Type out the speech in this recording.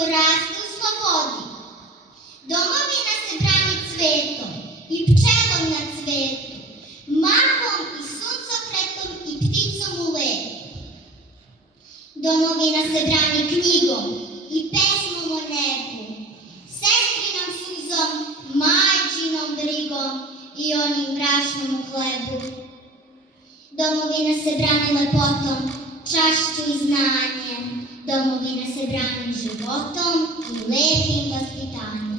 што расте у слободи. Домовина се брани цветом и пчелом на цвету, маком и сунцокретом и птицом у лету. Домовина се брани книгом и песмом о небу, сестрином сузом, мајчином бригом и оним брашном у хлебу. Домовина се брани лепотом, чашću и знањем. Домовина се брани животом и лепим воспитањем.